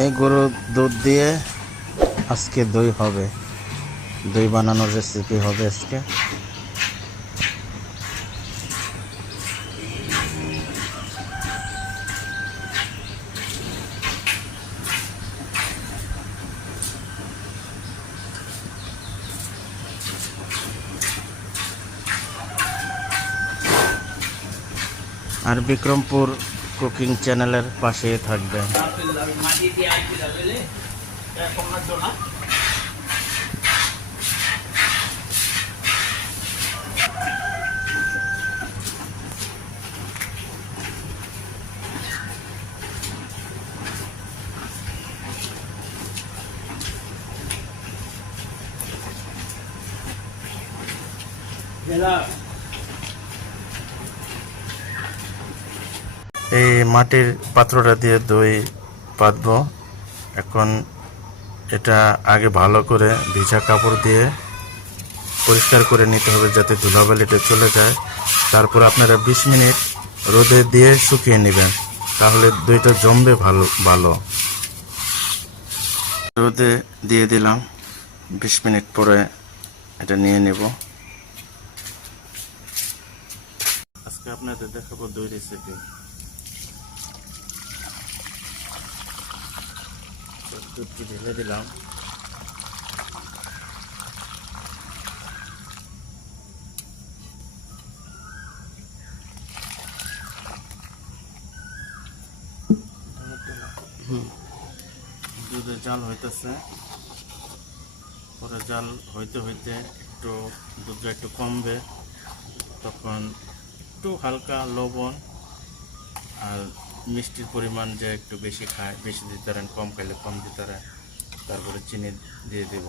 এই গরুর দুধ দিয়ে আজকে দই হবে। দই বানানোর রেসিপি হবে আজকে। আর বিক্রমপুর কুকিং চ্যানেলের পাশে থাকবেন। মাটি দিয়ে আইছিল বুঝলে কমার জন্য জেলা এই মাটির পাত্রটা দিয়ে দই পাতবো। এখন এটা আগে ভালো করে ভিজা কাপড় দিয়ে পরিষ্কার করে নিতে হবে যাতে ধুলাবালিটা চলে যায়। তারপর আপনারা বিশ মিনিট রোদে দিয়ে শুকিয়ে নেবেন, তাহলে দইটা জমবে ভালো ভালো। রোদে দিয়ে দিলাম। বিশ মিনিট পরে এটা নিয়ে নেব। আজকে আপনাদের দেখাবো দই রেসিপি দুধটি ঢেলে দিলাম। দুধে জাল হইতেছে। পরে জাল হইতে হইতে একটু দুধটা একটু কমবে। তখন একটু হালকা লবণ আর মিষ্টির পরিমাণ যে একটু বেশি খায়, বেশি দিতে পারেন, কম খাইলে কম দিতে পারেন, তারপরে চিনি দিয়ে দেব।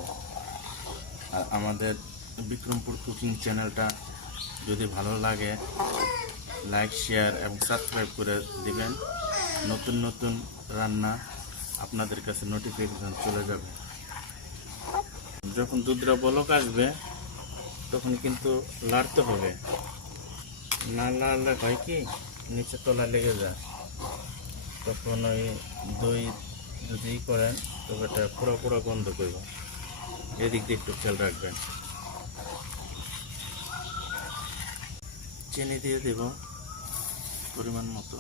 আর আমাদের বিক্রমপুর কুকিং চ্যানেলটা যদি ভালো লাগে, লাইক, শেয়ার এবং সাবস্ক্রাইব করে দিবেন। নতুন নতুন রান্না আপনাদের কাছে নোটিফিকেশন চলে যাবে। যখন দুধটা বলক আসবে, তখন কিন্তু লাড়তে হবে। না লাড়লে হয় কি? নিচে তলা লেগে যায়। তখন ওই দই যদি করেন, তবে এটা পুরো পুরো বন্ধ করব। এদিক দিয়ে একটু খেয়াল রাখবেন। চিনি দিয়ে দেব পরিমাণ মতো।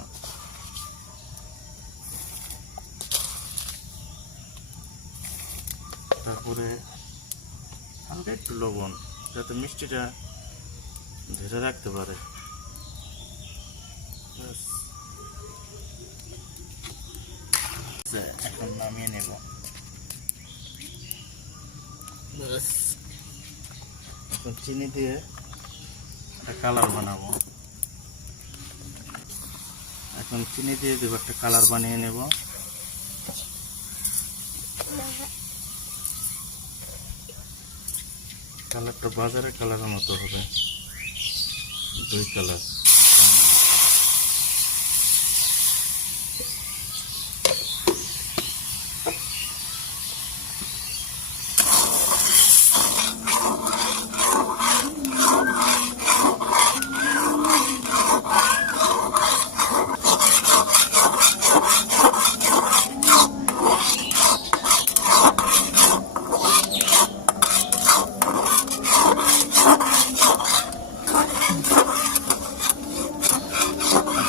তারপরে হালকা একটু লবণ, যাতে মিষ্টিটা ধরে রাখতে পারে। আচ্ছা, এখন নামিয়ে নেব। চিনি দিয়ে একটা কালার বানাবো। এখন চিনি দিয়ে দেবো একটা কালার বানিয়ে নেব। কালারটা বাজারের কালারের মতো হবে। দুই কালার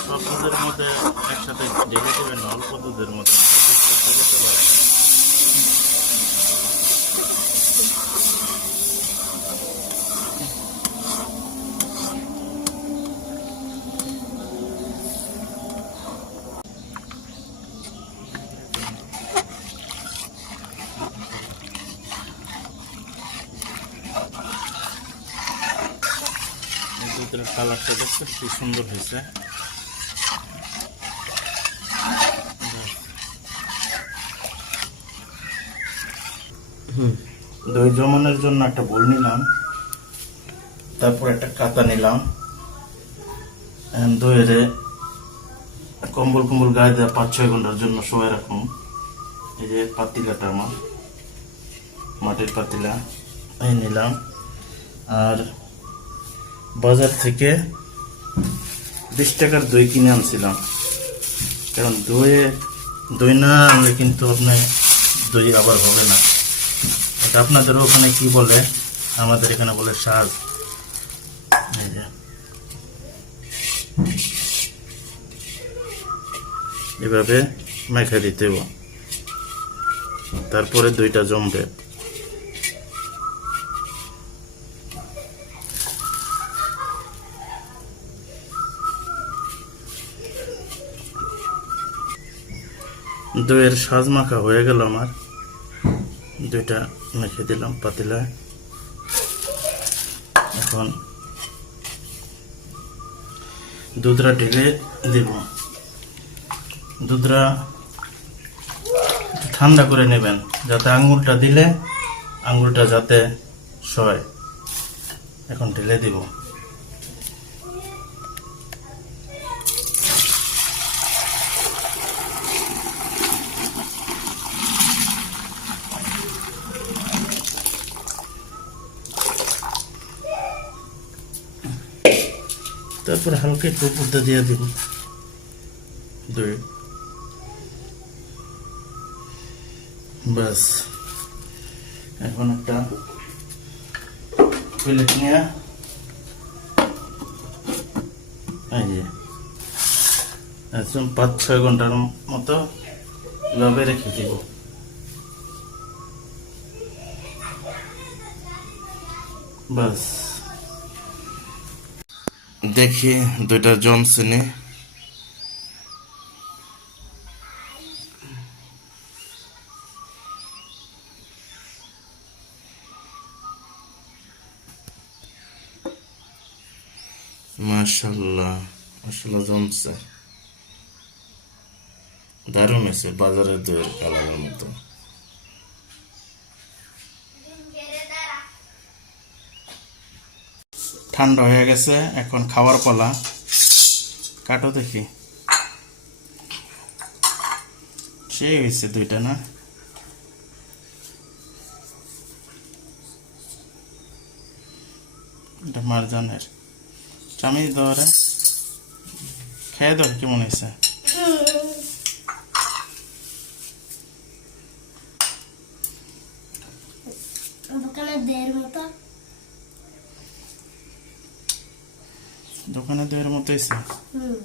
সব দুধের মধ্যে একসাথে ঢেকে দেবেন অল্প দুধের। এই দুধের কালারটা দেখতে সুন্দর হয়েছে দই জমানোর জন্য একটা বোল নিলাম, তারপর একটা কাতা নিলাম দইয়ের কম্বল কম্বল গায়ে দেওয়া পাঁচ ছয় ঘণ্টার জন্য শোয়া রাখুন। এই যে পাতিলাটা আমার, মাটির পাতিলা, এই নিলাম। আর বাজার থেকে বিশ টাকার দই কিনে আনছিলাম। কারণ দইয়ে দই না আনলে কিন্তু আপনি দই আবার হবে না। এটা আপনাদের ওখানে কি বলে? আমাদের এখানে বলে সাজ। এভাবে মেখে দিতে তারপরে দুইটা জমবে। দইয়ের সাজ মাখা হয়ে গেল আমার। দুইটা মেখে দিলাম পাতিলায়। এখন দুধরা ঢেলে দিব। দুধরা ঠান্ডা করে নেবেন, যাতে আঙ্গুলটা দিলে আঙ্গুলটা যাতে সয়। এখন ঢেলে দিব। তারপর হালকা একটু উপরটা দিয়ে দিব। দই। বাস এখন একটা প্লেট নিয়ে পাঁচ ছয় ঘণ্টার মতো এভাবে রেখে দিব। বাস দেখি দুইটা জমসিনি মাশাল্লাহ মাশাল্লাহ জমছে। দারুণ হয়েছে বাজারের দইয়ের কালারের মতো। ঠান্ডা হয়ে গেছে, এখন খাওয়ার পালা। কাটো দেখি। সেই হয়েছে দুইটা না? মারজানের। চামিচ রে খেয়ে দাও কেমন হয়েছে? দেড় মতো। দোকানে দইয়ের মতো এসে হুম।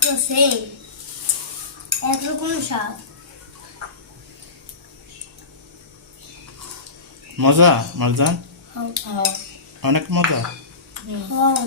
তো সেম একরকম স্বাদ মজা মালজান হ্যাঁ অনেক মজা। হ্যাঁ